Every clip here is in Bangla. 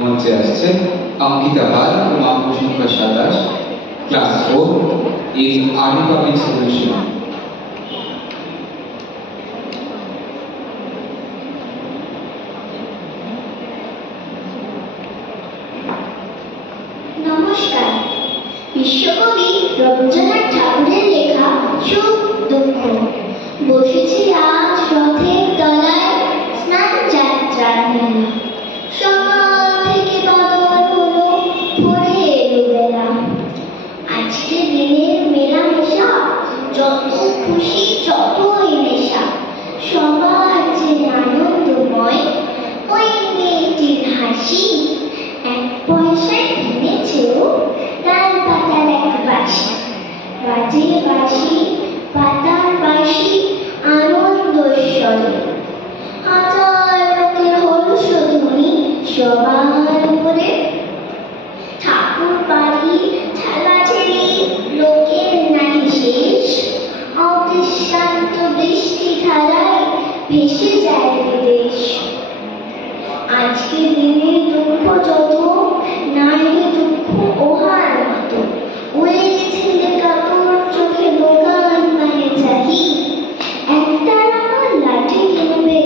মঞ্চে আসছে অঙ্কিতা পাল ও Mahfuza Sadas, class 4 in army public solution. নমস্কার। বিশ্বকবি রবীন্দ্রনাথ ঠাকুরের লেখা সুখ দুঃখ। বসেছি আজ রথের তলায় স্নান যাত্রার মেলা, সকাল থেকে বাদল হলো ভরে এলো বেলা। আজকে দিনের মেলামেশা, যত খুশি যতই নেশা, সবার যে আনন্দময় ওই মেয়েটির হাসি। এক পয়সায় কিনেছেও তাল পাতার এক বাসি, বাজে বাসি পাতার বাসি আনন্দ স্বরে। হাজার লোকের হর্ষধ্বনি সবার উপরে। ঠাকুর বাড়ি ঠেলাঠেলি লোকের নাহি শেষ, অদৃশ্যান্ত বৃষ্টি ধারায় ভেসে যায় বিদেশ। আজকে দিনে দুঃখ যত, নাই দুঃখ ওহার মতো। ওই ছেলে কাপড় চোখে দোকান মানে চাহি, একটা আমার লাঠি কিনবে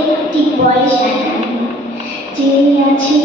একটি পয়সা নাই। যে আছে